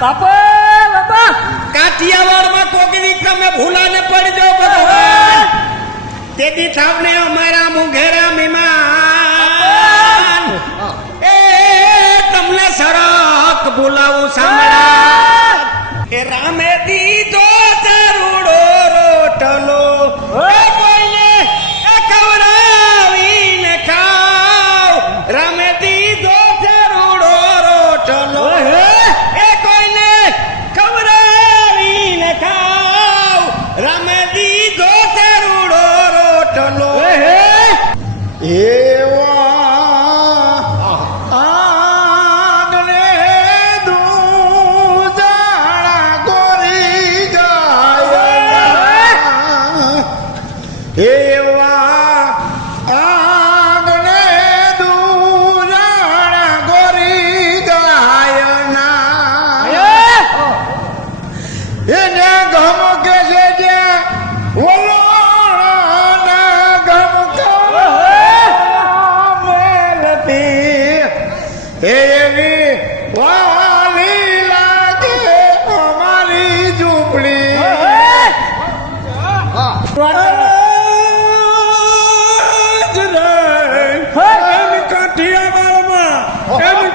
બાપા કાઠિયાવાડમાં કોકની તમે ભૂલાને પડજો ભગવાન તેથી થાવને અમારા મુઘેરા મહેમાન એ તમને સરક બોલાવું સાંભળા એ રામે દીધો ચરૂડો રોટલો એ કોઈને ખવડાવીને ખાવ રામે દીધો ચરૂડો રોટલો એ કોઈને ખવડાવીને ખાવ રામે દીધો ચરૂડો રોટલો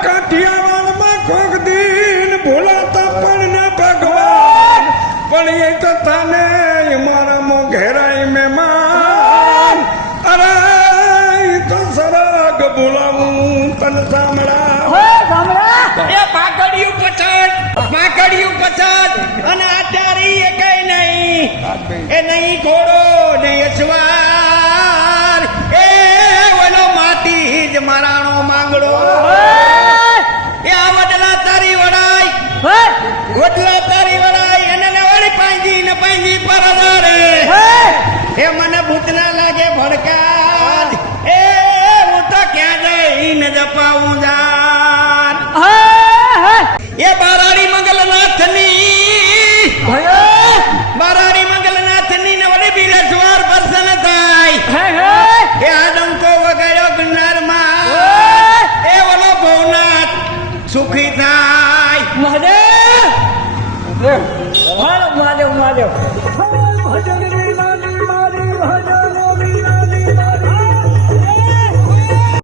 કાઠિયાવાડમાં કોક દિન ભૂલાતા પણ ને ભગવાન પણ એ તો તને મારા મોઘેરાય મહેમાન અરે તો સરગ બોલાવું તને સાંભળા એ પાકડિયું પછાડ અને અત્યારે એ કઈ નહીં એ નહીં ઘોડો નહીં અસવાર એ ઓલો માટી જ મારાનો માંગડો એ આ વડલા તારી વડાઈ એને વળી પાંજી પર રે એ મને ભૂત ના લાગે ભડકા એ હું તો ક્યાં જઈને જપાવું જાન એ બારાડી મંગલનાથની ને વળી બિલેશ્વર પ્રસન્ન થાય એ આદમકો વગાડ્યો ગિરનારમાં એ ઓલો ભવનાથ સુખી થાય મહાદેવ